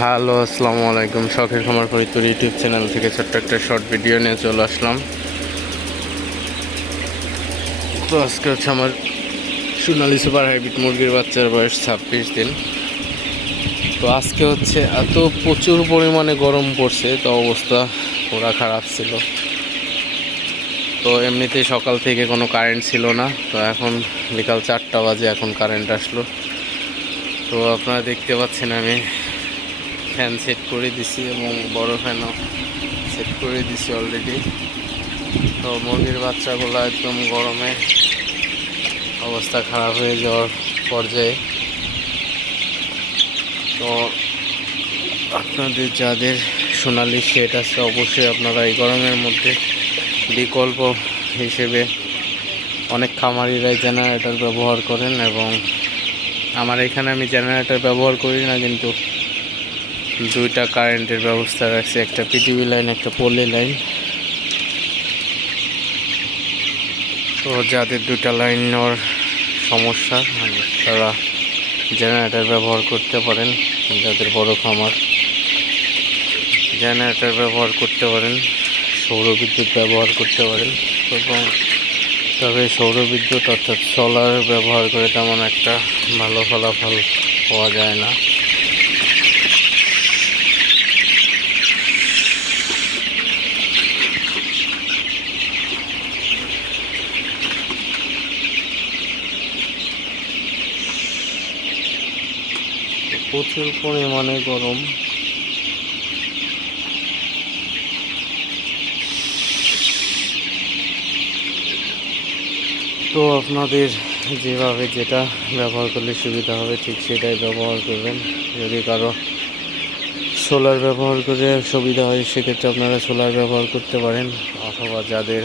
Hello, আসসালামু আলাইকুম। শখের খামার ফরিদপুর ইউটিউব চ্যানেল থেকে ছোট্ট একটা শর্ট ভিডিও নিয়ে চলে আসলাম। তো আজকে হচ্ছে আমার সোনালি সুপার হাইব্রিড মুরগির বাচ্চার বয়স ছাব্বিশ দিন। তো আজকে হচ্ছে এত প্রচুর পরিমাণে গরম পড়ছে, তো অবস্থা পুরা খারাপ ছিল। তো এমনিতেই সকাল থেকে কোনো কারেন্ট ছিল না, তো এখন বিকাল চারটা বাজে, এখন কারেন্ট আসলো। তো আপনারা দেখতে পাচ্ছেন আমি ফ্যান সেট করে দিছি এবং বড় ফ্যানও সেট করে দিছি অলরেডি তো মুরগির বাচ্চাগুলো একদম গরমে অবস্থা খারাপ হয়ে যাওয়ার পর্যায়ে। তো আপনাদের যাদের সোনালি শেড আছে অবশ্যই আপনারা এই গরমের মধ্যে বিকল্প হিসেবে অনেক খামারিরাই জেনারেটর ব্যবহার করেন এবং আমার এখানে আমি জেনারেটর ব্যবহার করি না কিন্তু দুইটা কারেন্টের ব্যবস্থা রাখছি, একটা পিটিভি লাইন একটা পলি লাইন তো যাদের দুইটা লাইন নেওয়ার সমস্যা তারা জেনারেটার ব্যবহার করতে পারেন, যাদের বড় খামার। জেনারেটার ব্যবহার করতে পারেন, সৌর বিদ্যুৎ ব্যবহার করতে পারেন এবং তবে সৌর বিদ্যুৎ অর্থাৎ সোলার ব্যবহার করে তেমন একটা ভালো ফলাফল পাওয়া যায় না। প্রচুর পরিমাণে গরম। তো আপনাদের যেভাবে যেটা ব্যবহার করলে সুবিধা হবে, ঠিক সেটাই ব্যবহার করবেন। যদি কারও সোলার ব্যবহার করে সুবিধা হয়, সেক্ষেত্রে আপনারা সোলার ব্যবহার করতে পারেন, অথবা যাদের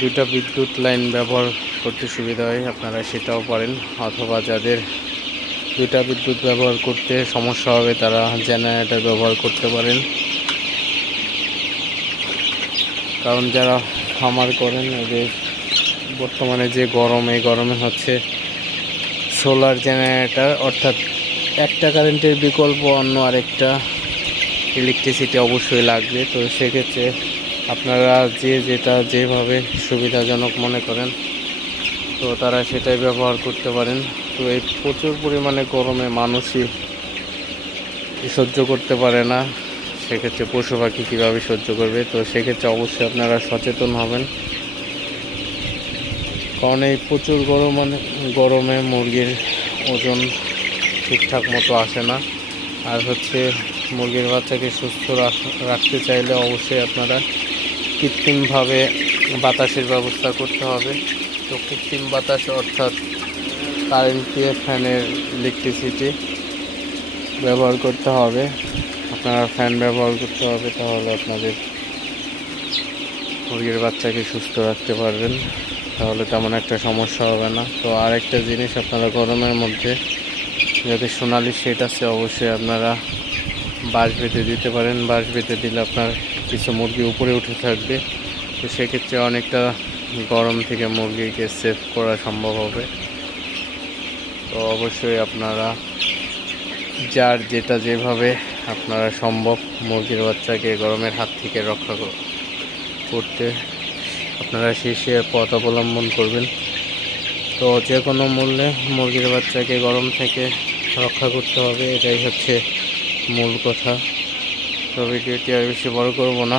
দুটা বিদ্যুৎ লাইন ব্যবহার করতে সুবিধা হয়, আপনারা সেটাও পারেন, অথবা যাদের দুইটা বিদ্যুৎ ব্যবহার করতে সমস্যা হবে, তারা জেনারেটর ব্যবহার করতে পারেন। কারণ যারা খামার করেন, এদের বর্তমানে যে গরম, এই গরমে হচ্ছে সোলার জেনারেটর অর্থাৎ একটা কারেন্টের বিকল্প অন্য আরেকটা ইলেকট্রিসিটি অবশ্যই লাগবে। তো সেক্ষেত্রে আপনারা যে যেটা যেভাবে সুবিধাজনক মনে করেন তো তারা সেটাই ব্যবহার করতে পারেন। তো এই প্রচুর পরিমাণে গরমে মানুষই সহ্য করতে পারে না। সেক্ষেত্রে পশু পাখি কীভাবে সহ্য করবে? তো সেক্ষেত্রে অবশ্যই আপনারা সচেতন হবেন। কারণ এই প্রচুর গরম মানে গরমে মুরগির ওজন ঠিকঠাক মতো আসে না। আর হচ্ছে মুরগির বাচ্চাকে সুস্থ রাখ- রাখতে চাইলে অবশ্যই আপনারা কৃত্রিমভাবে বাতাসের ব্যবস্থা করতে হবে। তো কৃত্রিম বাতাস অর্থাৎ কারেন্ট দিয়ে ফ্যানের ইলেকট্রিসিটি ব্যবহার করতে হবে। আপনারা ফ্যান ব্যবহার করতে হবে, তাহলে আপনাদের মুরগির বাচ্চাকে সুস্থ রাখতে পারবেন। তাহলে তেমন একটা সমস্যা হবে না। তো আরেকটা জিনিস আপনারা গরমের মধ্যে যাতে সোনালি সেট আছে, অবশ্যই আপনারা বাঁশ বেঁধে দিতে পারেন। বাঁশ বেঁধে দিলে আপনার কিছু মুরগি উপরে উঠে থাকবে। তো সেক্ষেত্রে অনেকটা গরম থেকে মুরগিকে সেভ করা সম্ভব হবে। তো অবশ্যই আপনারা যার যেটা যেভাবে আপনারা সম্ভব মুরগির বাচ্চাকে গরমের হাত থেকে রক্ষা করতে আপনারা সে পথ অবলম্বন করবেন। তো যে কোনো মূল্যে মুরগির বাচ্চাকে গরম থেকে রক্ষা করতে হবে, এটাই হচ্ছে মূল কথা। তো ভিডিওটি আর বেশি বড় করব না।